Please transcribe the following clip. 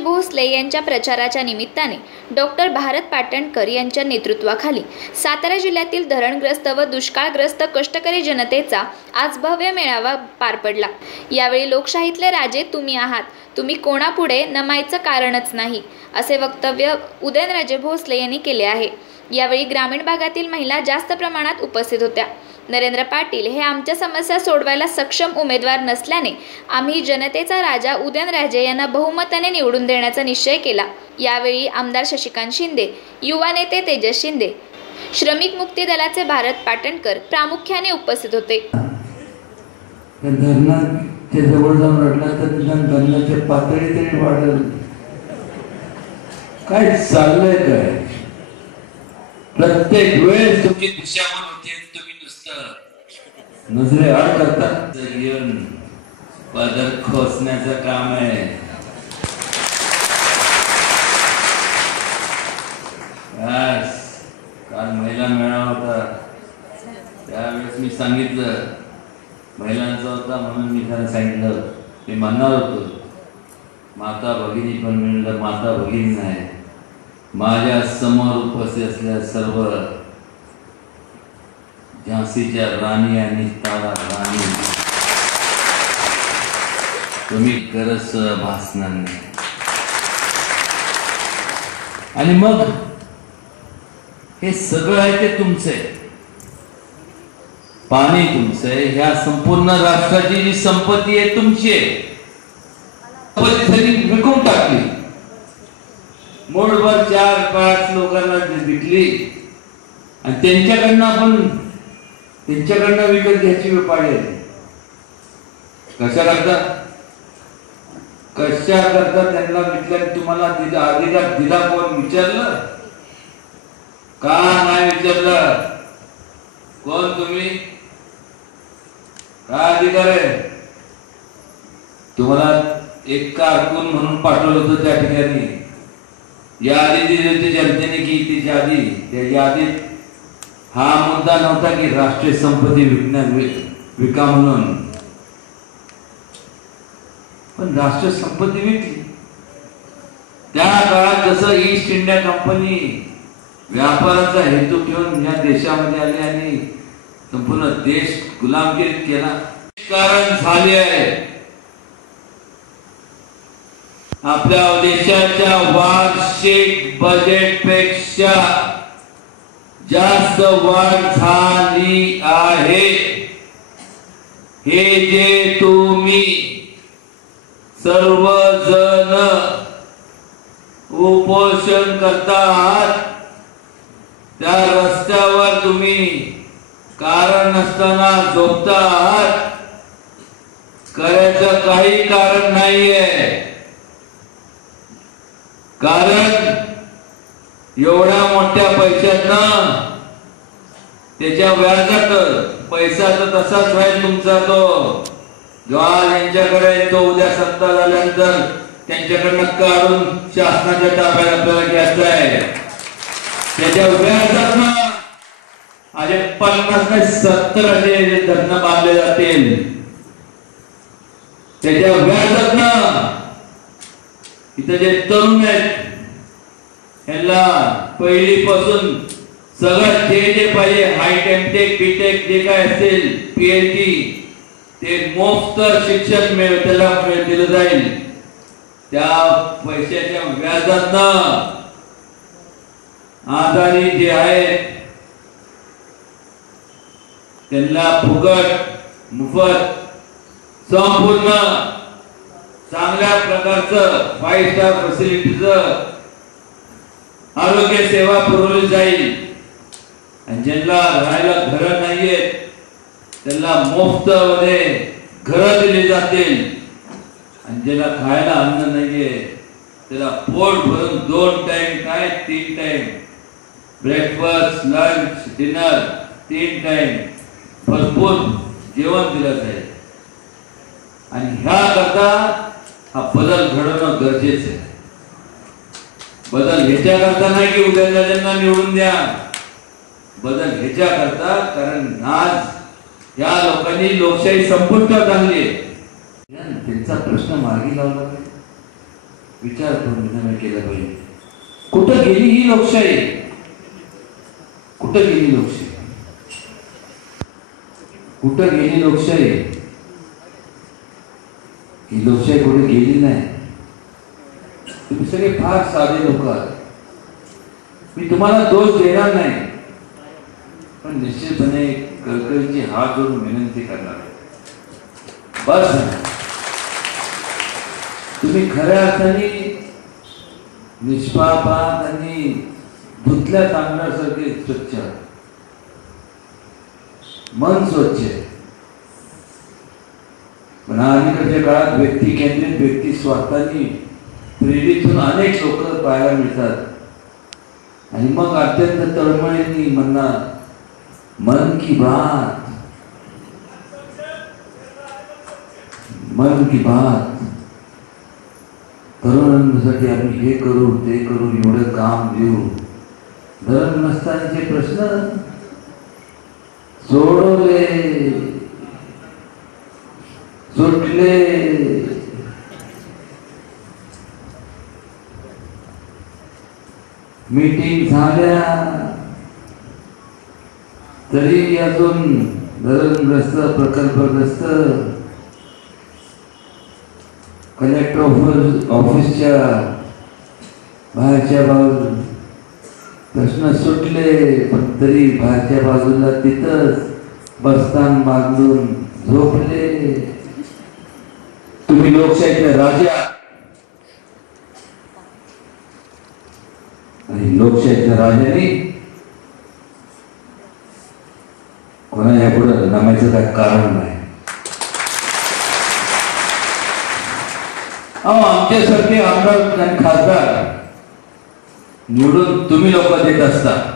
amigo. Bhosale यांच्या प्रचाराच्या निमित्ताने डॉक्टर भारत पाटणकर यांच्या नेतृत्वाखाली सातारा जिल्ह्यातील धरणग्रस्त व दुष्काळग्रस्त कष्टकरी जनतेचा आज भव्य मेळावा पार पडला. यावेळी लोकशाहीतले राजे तुम्ही आहात. तुम्ही कोणापुढे नमायचं कारणच नाही असे वक्तव्य उदयनराजे भोसले यांनी केले आहे. यावेळी ग्रामीण भागातील महिला जास्त प्रमाणात उपस्थित होत्या. नरेंद्र पाटील हे आमच्या समस्या सोडवायला सक्षम उमेदवार नसल्याने आम्ही जनतेचा राजा उदयनराजे यांना बहुमताने निवडून करण्याचा निश्चय केला. यावेळी आमदार शशिकांत शिंदे युवा नेते तेजस शिंदे श्रमिक मुक्ती दलाचे भारत पाटणकर प्रामुख्याने उपस्थित होते. धरणाच्या जवळ जाऊन रडला तर निदान धरणाची पातळी तरी वाढल. काय चाललंय काय? प्रत्येक वेळेस तुमची दिशाभूल होते तुम्ही नुसतं नजरे आड करतात. तर खोसण्याचं काम आहे बस काल महिला मेळावा होता त्यावेळेस मी सांगितलं. महिलांचा होता म्हणून मी त्यांना सांगितलं. मी म्हणणार होतो. माता भगिनी पण म्हणलं माता भगिनी नाही. माझ्यासमोर उपस्थित असलेल्या सर्व झांसीच्या राणी आणि तारा राणी. तुम्ही गरज भासणार नाही. आणि मग हे सगळं आहे ते तुमचं. आहे पाणी तुमचं आहे. ह्या संपूर्ण राष्ट्राची जी संपत्ती आहे तुमची आहे. विकून टाकली. मूळभर चार पाच लोकांना जी विकली. आणि त्यांच्याकडनं आपण त्यांच्याकडनं विकत घ्यायची वेळ पाळी कशा करता? कशा करता त्यांना विकल्या तुम्हाला दिला अधिकार दिला कोण? विचारलं? का नाही विचारलं? कोण तुम्ही? काय अधिकार आहे तुम्हाला एक कारकून म्हणून पाठवलं होतं त्या ठिकाणी. यादी दिली होती जनतेने की त्याच्या आधी त्या यादीत हा मुद्दा नव्हता की राष्ट्रीय संपत्ती विज्ञान विका म्हणून. पण राष्ट्रीय संपत्ती विकली. त्या काळात जसं ईस्ट इंडिया कंपनी व्यापाराचा हेतू घेऊन या देशामध्ये आले आणि संपूर्ण देश गुलामगिरीत केला. कारण झाले आहे. आपल्या देशाच्या वार्षिक बजेटपेक्षा जास्त वाढ झाली आहे. हे जे तुम्ही सर्वजण उपोषण करता आहात त्या रस्त्यावर तुम्ही कारण नसताना झोपता आहात करायचं काही कारण नाहीये. कारण एवढ्या मोठ्या पैशातनं त्याच्या व्याजात पैसा तर तसाच राहील तुमचा तो. जेव्हा यांच्याकडे तो उद्या सत्ता झाल्यानंतर त्यांच्याकडनं काढून शासनाच्या ताब्यात आपल्याला घ्यायचं आहे. त्याच्या व्याजातनं म्हणजे पन्नास ते सत्तर असे धरणं बांधले जातील. त्याच्या व्याजातनं इथं जे तरुण आहेत यांना पहिलीपासून सगळं जे जे पाहिजे हायटेक टेक बीटेक जे काय असेल पीएचडी ते मोफत शिक्षण मिळ त्याला दिलं जाईल. त्या पैशाच्या व्याजातनं आजारी जे आहेत त्यांना फुकट मुफत संपूर्ण चांगल्या प्रकारचं फाईव्ह स्टार फॅसिलिटीच आरोग्य सेवा पुरवली जाईल. आणि ज्यांना राहायला घर नाहीयेत त्यांना मोफत मध्ये घर दिली जातील. आणि ज्याला खायला अन्न नाहीये त्याला पोट भरून दोन टाइम काय? तीन टाइम ब्रेकफास्ट लंच डिनर तीन टाइम भरपूर जेवण दिलं जाईल. आणि ह्या करता हा बदल घडवणं गरजेचं आहे. बदल ह्याच्या करता नाही की उद्याच्या त्यांना निवडून द्या. बदल ह्याच्या करता कारण आज या लोकांनी लोकशाही संपुष्टात आणली त्यांचा प्रश्न मार्गी लावला विचार करून केला पाहिजे. कुठं गेली ही लोकशाही? कुठं गेली लोकशाही? कुठं गेली लोकशाही? ही लोकशाही कुठे गेली नाही? तुम्ही सगळे फार साधे लोक आहात. मी तुम्हाला दोष देणार नाही. पण निश्चितपणे कळकळीची हात जोडून विनंती करणार आहे. बस. तुम्ही खऱ्या अर्थाने निष्पापात आणि धुतल्या चांगल्यासारखे स्वच्छ आहात. मन स्वच्छ आहे. पण अलीकडच्या काळात व्यक्ती केंद्रित व्यक्ती स्वार्थाने प्रेरितून अनेक लोक पाहायला मिळतात. आणि मग अत्यंत तळमळीने म्हणणार मन की बात. मन की बात. तरुणांसाठी आम्ही हे करू ते करू एवढं काम देऊ. धरण नसतानाचे प्रश्न जोडले सुटले मीटिंग झाल्या तरी यातून धरणग्रस्त प्रकल्पग्रस्त. कलेक्टर ऑफिस ऑफिसच्या बाहेरच्या बाजू प्रश्न सुटले पण तरी बाहेरच्या बाजूला तिथंच बस्तान बांधून झोपले. तुम्ही लोकशाहीच्या राजा. आणि लोकशाहीच्या राजाने कोणा यापुढे नमायचं काय कारण नाही. अहो आमच्यासारखे आमदार आणि खासदार निवडून तुम्ही लोक देत असता.